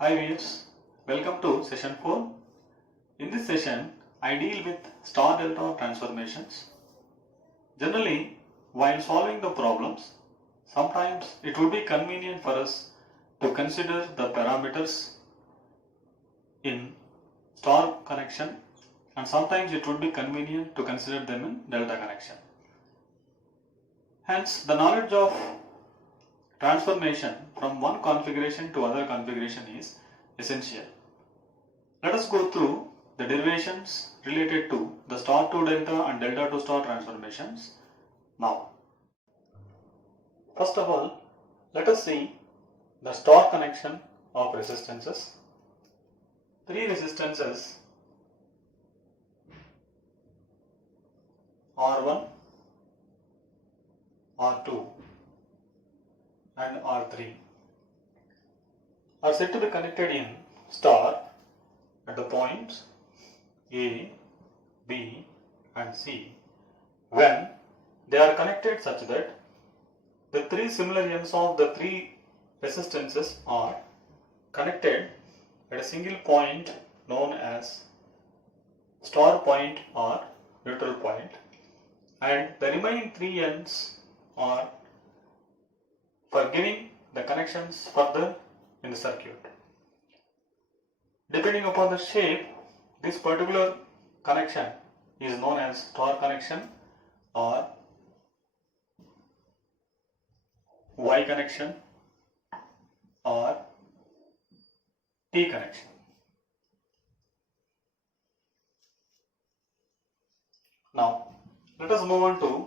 Hi viewers, welcome to session 4. In this session, I deal with star delta transformations. Generally, while solving the problems, sometimes it would be convenient for us to consider the parameters in star connection, and sometimes it would be convenient to consider them in delta connection. Hence, the knowledge of transformation from one configuration to other configuration is essential. Let us go through the derivations related to the star to delta and delta to star transformations now. First of all, let us see the star connection of resistances. Three resistances R1, R2 and R3 are said to be connected in star at the points A, B and C when they are connected such that the three similar ends of the three resistances are connected at a single point known as star point or neutral point, and the remaining three ends are for giving the connections further in the circuit. Depending upon the shape, this particular connection is known as star connection or Y connection or T connection. Now, let us move on to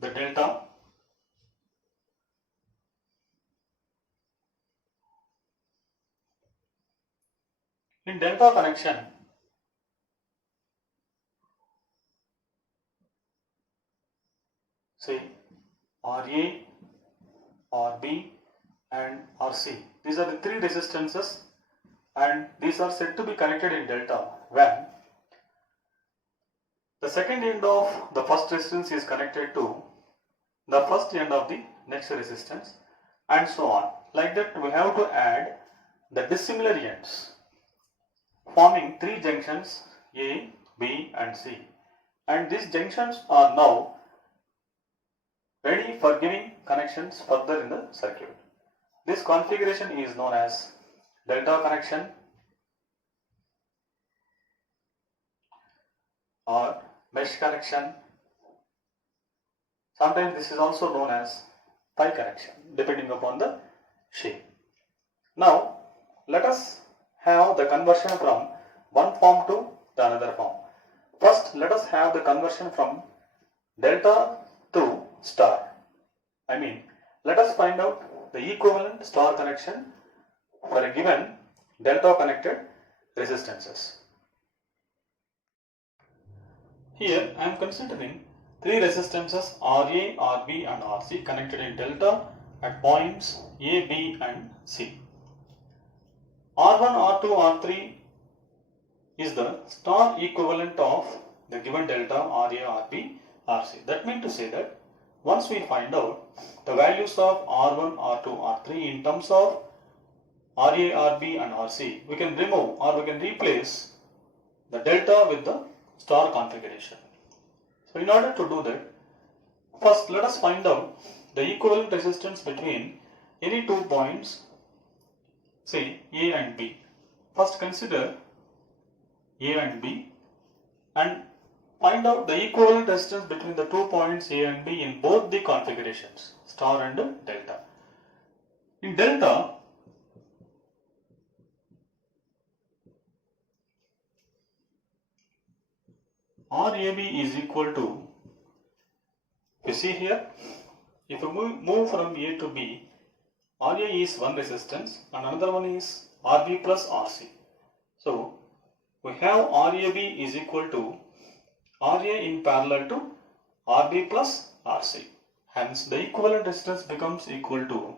the delta. In delta connection, say RA, RB and RC. These are the three resistances and these are said to be connected in delta when the second end of the first resistance is connected to the first end of the next resistance and so on. Like that, we have to add the dissimilar ends forming three junctions A, B and C, and these junctions are now ready for giving connections further in the circuit. This configuration is known as delta connection or mesh connection. Sometimes this is also known as pi connection depending upon the shape. Now let us have the conversion from one form to the another form. First, let us have the conversion from delta to star. Let us find out the equivalent star connection for a given delta connected resistances. Here I am considering three resistances RA, RB and RC connected in delta at points A, B and C. R1, R2, R3 is the star equivalent of the given delta RA, RB, RC. That means to say that once we find out the values of R1, R2, R3 in terms of RA, RB and RC, we can remove or we can replace the delta with the star configuration. So in order to do that, first let us find out the equivalent resistance between any 2 points, say A and B. First consider A and B and find out the equivalent resistance between the 2 points A and B in both the configurations, star and delta. In delta, RAB is equal to, you see here, if you move from A to B, RA is one resistance and another one is RB plus RC. So we have RAB is equal to RA in parallel to RB plus RC. Hence the equivalent resistance becomes equal to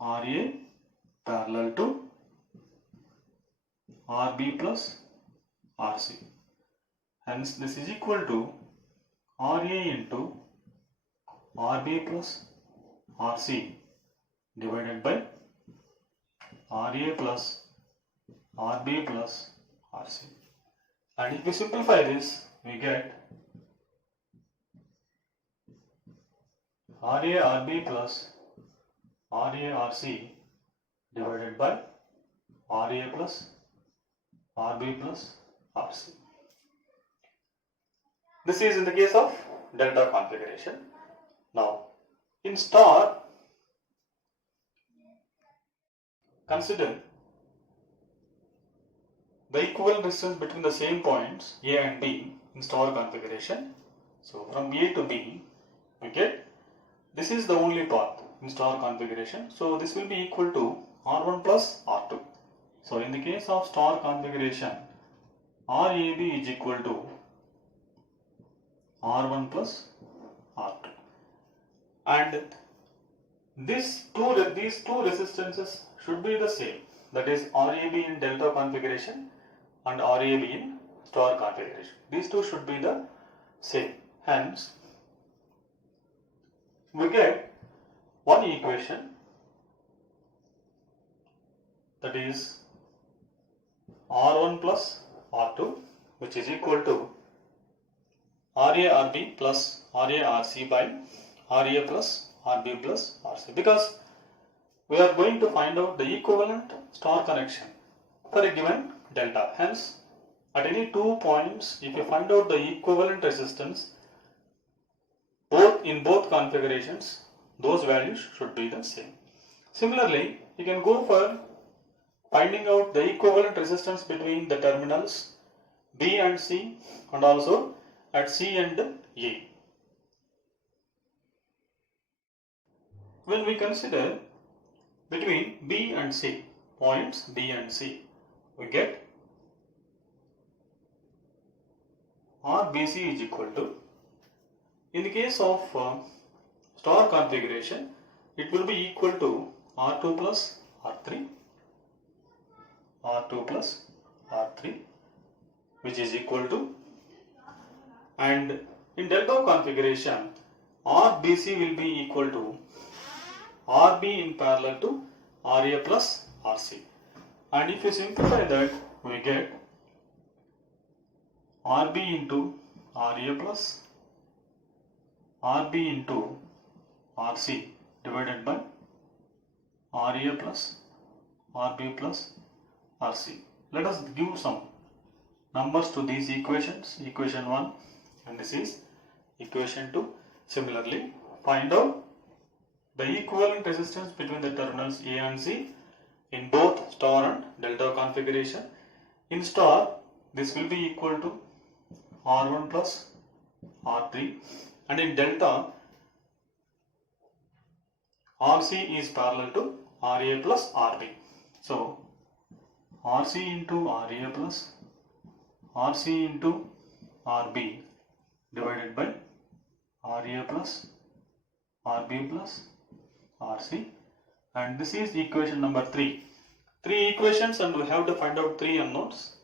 RA parallel to RB plus RC. Hence this is equal to RA into RB plus RC divided by RA plus RB plus RC. And if we simplify this, we get RA RB plus RA RC divided by RA plus RB plus RC. This is in the case of delta configuration. Now, in star, consider the equivalent distance between the same points A and B in star configuration. So, from A to B, we get this is the only path in star configuration. So, this will be equal to R1 plus R2. So, in the case of star configuration, RAB is equal to R1 plus R2. And these two resistances should be the same. That is RAB in delta configuration and RAB in star configuration. These two should be the same. Hence, we get one equation, that is R1 plus R2, which is equal to RA-RB plus RA-RC by RA plus RB plus RC, because we are going to find out the equivalent star connection for a given delta. Hence, at any 2 points, if you find out the equivalent resistance in both configurations, those values should be the same. Similarly, you can go for finding out the equivalent resistance between the terminals B and C, and also at C and A. When we consider between B and C, points B and C, we get RBC is equal to, in the case of star configuration, it will be equal to R2 plus R3, R2 plus R3, which is equal to, and in delta configuration, RBC will be equal to RB in parallel to RA plus RC. And if you simplify that, we get RB into RA plus RB into RC divided by RA plus RB plus RC. Let us give some numbers to these equations. Equation 1 and this is equation 2. Similarly, find out the equivalent resistance between the terminals A and C in both star and delta configuration. In star, this will be equal to R1 plus R3, and in delta, RC is parallel to RA plus RB. So, RC into RA plus RC into RB divided by RA plus RB plus RC, and this is equation number 3. 3 equations and we have to find out 3 unknowns.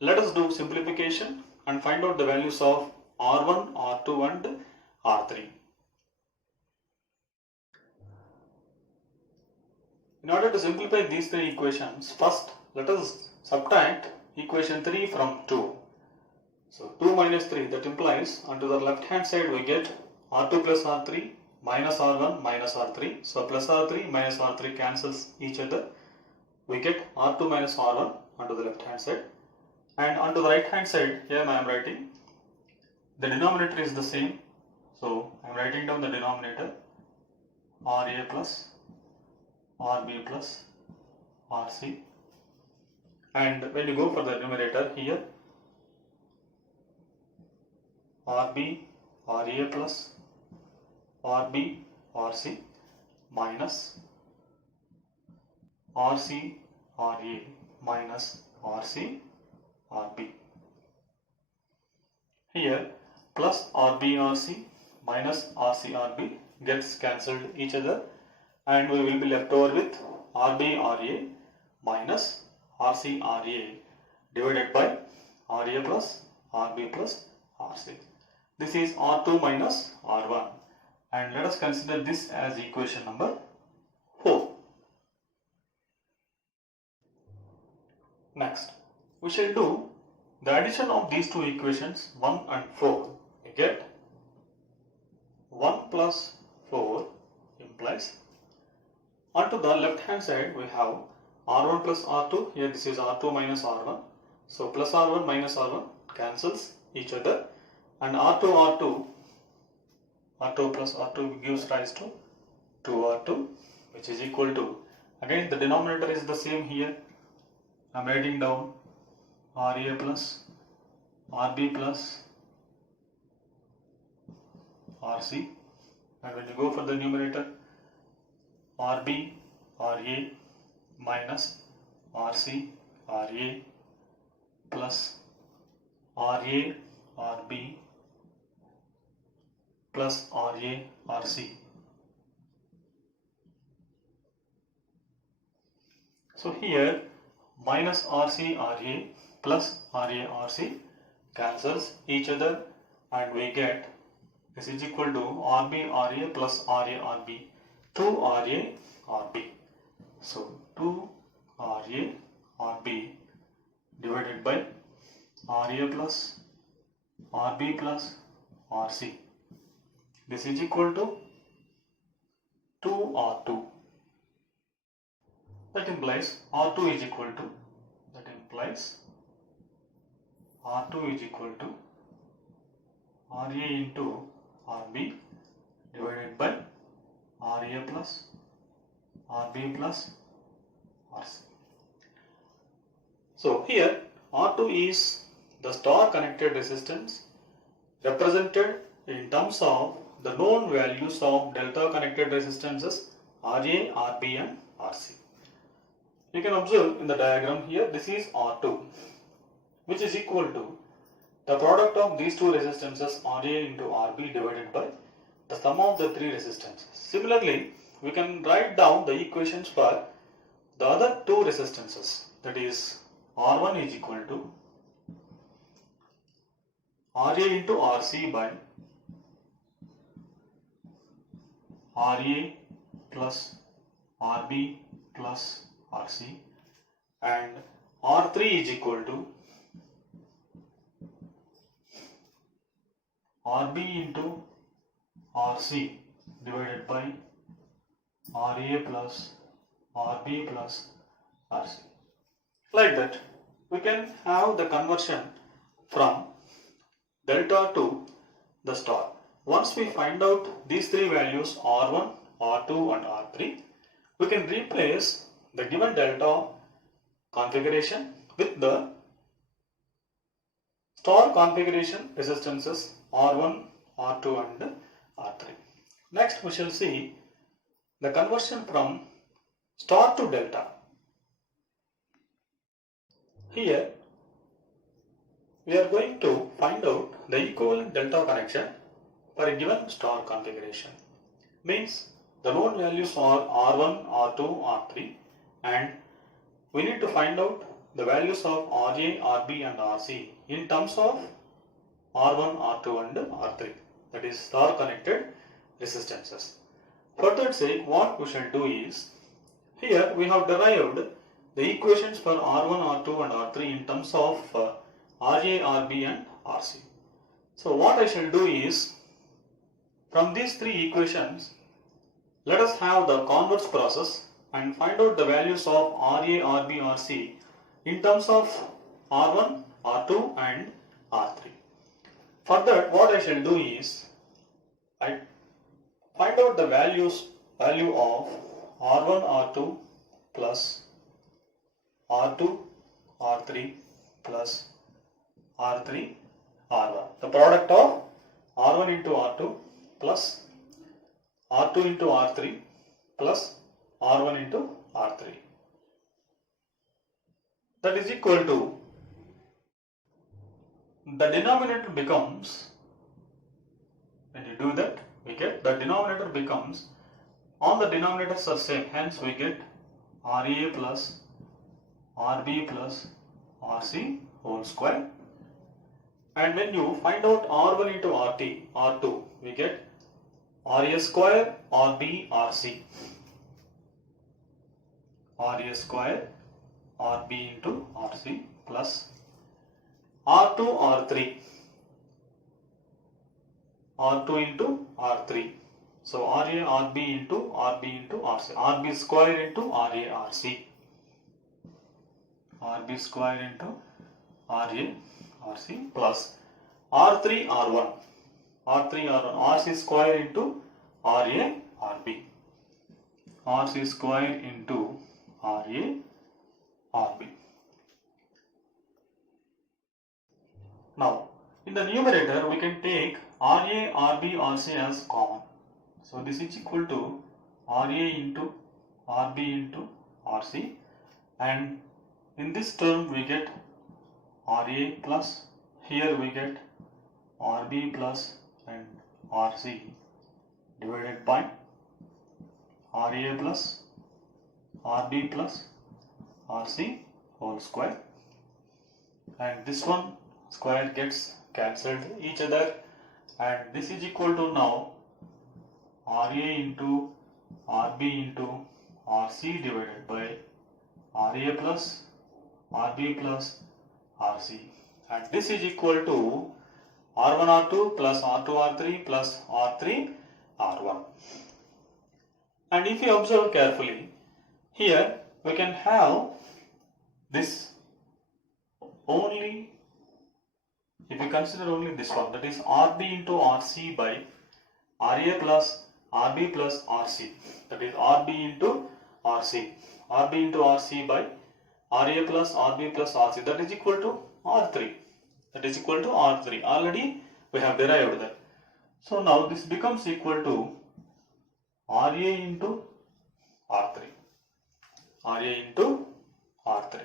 Let us do simplification and find out the values of R1, R2 and R3. In order to simplify these 3 equations, first let us subtract equation 3 from 2. So 2 minus 3, that implies onto the left hand side we get R2 plus R3 minus R1 minus R3. So plus R3 minus R3 cancels each other. We get R2 minus R1 onto the left hand side. And onto the right hand side, here I am writing, the denominator is the same. So I am writing down the denominator RA plus RB plus RC. And when you go for the numerator here, RB, RA plus RB, RC minus RC, RA minus RC, RB. Here plus RB, RC minus RC, RB gets cancelled each other, and we will be left over with RB, RA minus RC, RA divided by RA plus RB plus RC. This is R2 minus R1, and let us consider this as equation number 4. we shall do the addition of these two equations 1 and 4. We get 1 plus 4 implies, onto the left hand side we have R1 plus R2, here this is R2 minus R1, so plus R1 minus R1 cancels each other, and R2 plus R2 gives rise to 2R2, which is equal to, again the denominator is the same here, I am writing down RA plus RB plus RC, and when you go for the numerator, RB RA minus RC RA plus RA RB plus RA RC. So here minus RC RA plus RA RC cancels each other, and we get this is equal to RB RA plus RA RB, 2 RA RB. So 2 RA RB divided by RA plus RB plus RC. This is equal to 2 R2. That implies R2 is equal to, RA into RB divided by RA plus RB plus RC. So here R2 is the star connected resistance represented in terms of the known values of delta connected resistances RA, RB and RC. You can observe in the diagram here, this is R2, which is equal to the product of these two resistances RA into RB divided by the sum of the three resistances. Similarly, we can write down the equations for the other two resistances, that is R1 is equal to RA into RC by RA plus RB plus RC, and R3 is equal to RB into RC divided by RA plus RB plus RC. Like that, we can have the conversion from delta to the star. Once we find out these three values R1, R2 and R3, we can replace the given delta configuration with the star configuration resistances R1, R2 and R3. Next we shall see the conversion from star to delta. Here we are going to find out the equivalent delta connection for a given star configuration. Means the known values are R1, R2, R3, and we need to find out the values of RA, RB and RC in terms of R1, R2 and R3, that is star connected resistances. For that sake, what we shall do is, here we have derived the equations for R1, R2 and R3 in terms of RA, RB and RC. So what I shall do is, from these three equations, let us have the converse process and find out the values of RA, RB, RC in terms of R1, R2 and R3. For that, what I shall do is, I find out the value of R1, R2 plus R2, R3 plus R3, R1. The product of R1 into R2 plus R2 into R3 plus R1 into R3. That is equal to, the denominator becomes, when you do that, we get the denominator becomes, all the denominators are same, hence we get RA plus RB plus RC whole square. And when you find out R1 into R2, we get RA square RB RC. RA square RB into RC plus R2 R3, R2 into R3. So RA RB into RC, RB square into RA RC, RB square into RA RC plus R3 R1, R3 R1, RC square into RA RB, RC square into RA RB. Now, in the numerator, we can take RA, RB, RC as common. So, this is equal to RA into RB into RC, and in this term we get RA plus, here we get RB plus and RC divided by RA plus RB plus RC whole square, and this one square gets cancelled each other, and this is equal to now RA into RB into RC divided by RA plus RB plus RC, and this is equal to R1 R2 plus R2 R3 plus R3 R1. And if you observe carefully, here we can have this only, if you consider only this one, that is RB into RC by RA plus RB plus RC, that is RB into RC, RB into RC by RA plus RB plus RC, that is equal to R3, that is equal to R3. Already we have derived that. So now this becomes equal to RA into R3, RA into R3.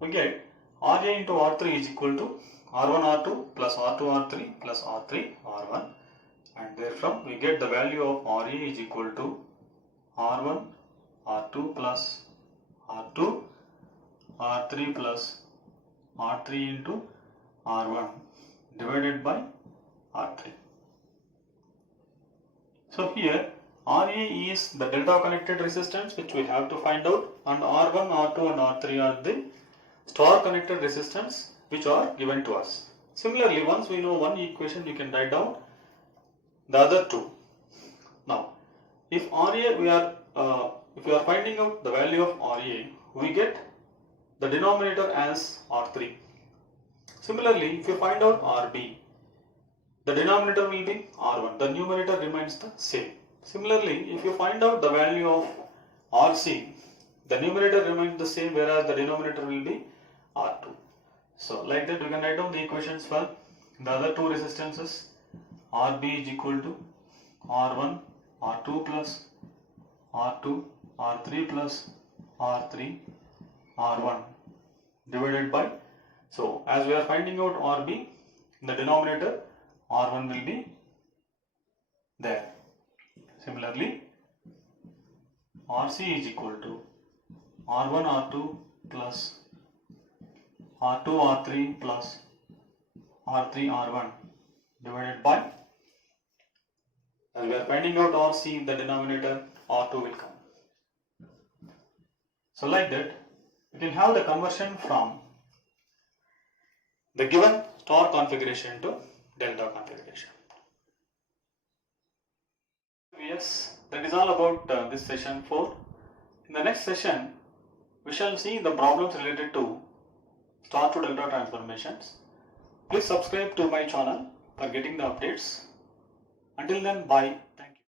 We get RA into R3 is equal to R1 R2 plus R2 R3 plus R3 R1, and therefrom we get the value of RA is equal to R1 R2 plus R2 R3 plus R3 into R1 divided by R3. So here RA is the delta connected resistance which we have to find out, and R1, R2 and R3 are the star connected resistance which are given to us. Similarly, once we know one equation, we can write down the other two. Now, if RA if we are finding out the value of RA, we get the denominator as R3. Similarly, if you find out RB, the denominator will be R1. The numerator remains the same. Similarly, if you find out the value of RC, the numerator remains the same, whereas the denominator will be R2. So like that we can write down the equations for the other two resistances. RB is equal to R1 R2 plus R2 R3 plus R3 R1 divided by, so as we are finding out RB, in the denominator R1 will be there. Similarly, RC is equal to R1 R2 plus R2 R3 plus R3 R1 divided by, as we are finding out RC in the denominator, R2 will come. So like that, we can have the conversion from the given star configuration to delta configuration. Yes, that is all about this session 4. In the next session, we shall see the problems related to star to delta transformations. Please subscribe to my channel for getting the updates. Until then, bye.